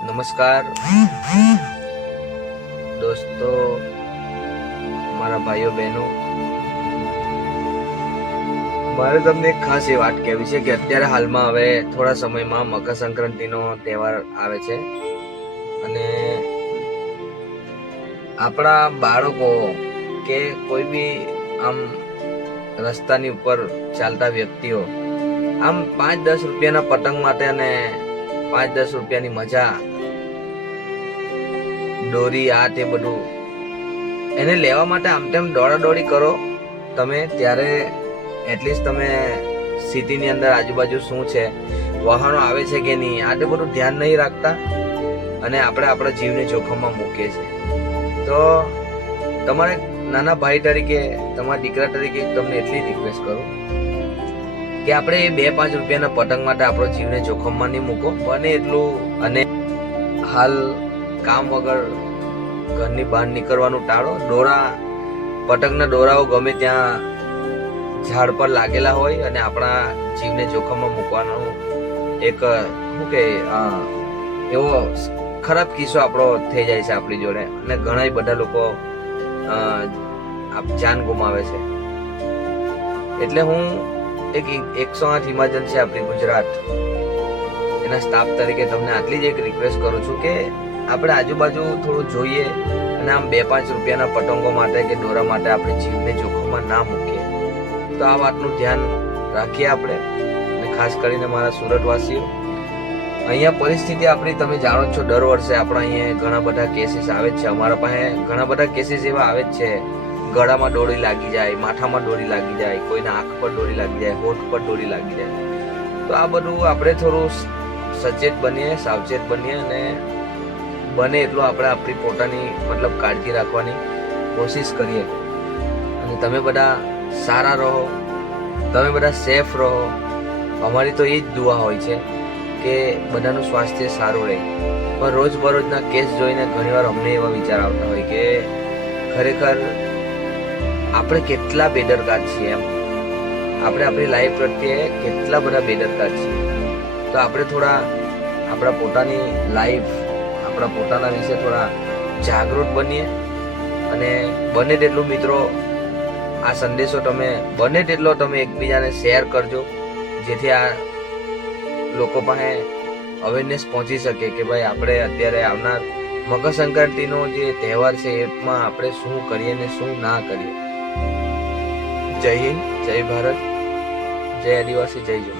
નમસ્કાર દોસ્તો, મારા ભાઈઓ બહેનો, મારે તમને એક ખાસ એ વાત કહેવી છે કે અત્યારે હાલમાં હવે થોડા સમયમાં મકર સંક્રાંતિનો તહેવાર આવે છે અને આપણા બાળકો કે કોઈ બી આમ રસ્તાની ઉપર ચાલતા વ્યક્તિઓ આમ 5-10 રૂપિયાના પતંગ માટે અને 5-10 રૂપિયાની મજા, દોરી, આ તે બધું એને લેવા માટે આમ તેમ દોડાદોડી કરો તમે, ત્યારે એટલીસ્ટ તમે સિટીની અંદર આજુબાજુ શું છે, વાહનો આવે છે કે નહીં, આ તે બધું ધ્યાન નહીં રાખતા અને આપણે આપણા જીવને જોખમમાં મૂકીએ છીએ. તો તમારે નાના ભાઈ તરીકે, તમારા દીકરા તરીકે તમને એટલી રિક્વેસ્ટ કરું કે આપણે એ 2-5 રૂપિયાના પતંગ માટે આપણો જીવને જોખમમાં નહીં મૂકો બને એટલું. અને હાલ કામ વગર ઘરની બહાર નીકળવાનું ટાળો. પતંગના દોરાઓ ગમે ત્યાં ઝાડ પર લાગેલા હોય અને આપણા જીવને જોખમમાં મૂકવાનો એક શું કે એવો ખરાબ કિસ્સો આપણો થઈ જાય છે આપણી જોડે અને ઘણા બધા લોકો જાન ગુમાવે છે. એટલે હું એક 108 ઇમરજન્સી આપણી ગુજરાત એના સ્ટાફ તરીકે તમને આટલી જ એક રિક્વેસ્ટ કરું છું કે આપણે આજુબાજુ થોડું જોઈએ અને આમ 2-5 રૂપિયાના પતંગો માટે કે દોરા માટે આપણે જીવને જોખમમાં ના મૂકીએ. તો આ વાતનું ધ્યાન રાખીએ આપણે. અને ખાસ કરીને મારા સુરતવાસીઓ, અહીંયા પરિસ્થિતિ આપણી તમે જાણો છો, દર વર્ષે આપણા અહીંયા ઘણા બધા કેસીસ આવે જ છે. અમારા પાસે ઘણા બધા કેસીસ એવા આવે જ છે, ગળામાં દોરી લાગી જાય, માથામાં દોરી લાગી જાય, કોઈના આંખ પર દોરી લાગી જાય, હોઠ પર દોરી લાગી જાય. તો આ બધું આપણે થોડું સચેત બનીએ, સાવચેત બનીએ અને બને એટલું આપણે આપણી પોતાની મતલબ કાળજી રાખવાની કોશિશ કરીએ. અને તમે બધા સારા રહો, તમે બધા સેફ રહો. અમારી તો એ જ દુઆ હોય છે કે બધાનું સ્વાસ્થ્ય સારું રહે. પણ રોજબરોજના કેસ જોઈને ઘણીવાર અમને એવા વિચાર આવતા હોય કે ખરેખર આપણે કેટલા બેદરકાર છીએ, એમ આપણે આપણી લાઈફ પ્રત્યે કેટલા બધા બેદરકાર છીએ. તો આપણે થોડા આપણા પોતાની લાઈફ, આપણા પોતાના વિશે થોડા જાગૃત બનીએ અને બને તેટલું મિત્રો આ સંદેશો બને તેટલો તમે એકબીજાને શેર કરજો, જેથી આ લોકો પાસે અવેરનેસ પહોંચી શકે કે ભાઈ આપણે અત્યારે આવનાર મકર સંક્રાંતિનો જે તહેવાર છે એમાં આપણે શું કરીએ ને શું ના કરીએ. જય હિન્દ, જય ભારત, જય આદિવાસી, જય જવાન.